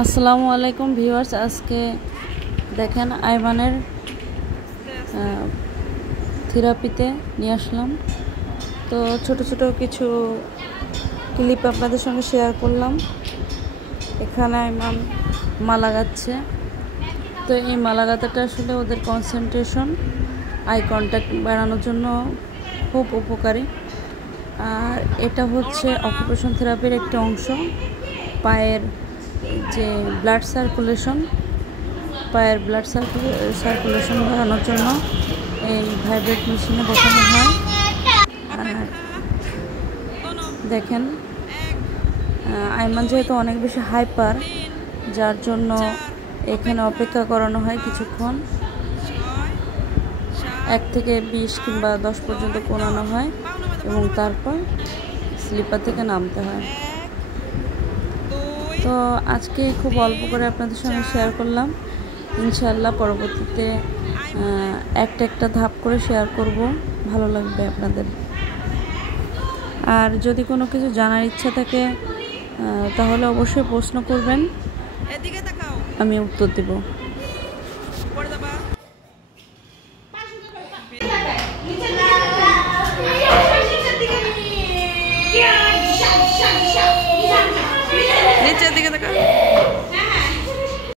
আসসালামু আলাইকুম ভিউয়ার্স, আজকে দেখেন আইমানের থেরাপিতে নিয়ে আসলাম। তো ছোট ছোট কিছু ক্লিপ আপনাদের সঙ্গে শেয়ার করলাম। এখানে আইমান মালা গাচ্ছে। তো এই মালা গাঁথাটা আসলে ওদের কনসেন্ট্রেশন, আই কন্ট্যাক্ট বাড়ানোর জন্য খুব উপকারী। আর এটা হচ্ছে অকুপেশন থেরাপির একটি অংশ। পায়ের যে ব্লাড সার্কুলেশন বাড়ানোর জন্য এই ভাইব্রেট মেশিনে বসানো হয়। আর দেখেন আইমান যেহেতু অনেক বেশি হাইপার, যার জন্য এখানে অপেক্ষা করানো হয় কিছুক্ষণ। 1 থেকে 20 কিংবা 10 পর্যন্ত কোনানো হয় এবং তারপর স্লিপার থেকে নামতে হয়। তো আজকে খুব অল্প করে আপনাদের সঙ্গে শেয়ার করলাম। ইনশাআল্লাহ পরবর্তীতে একটা ধাপ করে শেয়ার করব, ভালো লাগবে আপনাদের। আর যদি কোনো কিছু জানার ইচ্ছা থাকে তাহলে অবশ্যই প্রশ্ন করবেন, আমি উত্তর দেব। নিচের দিকে তাকা।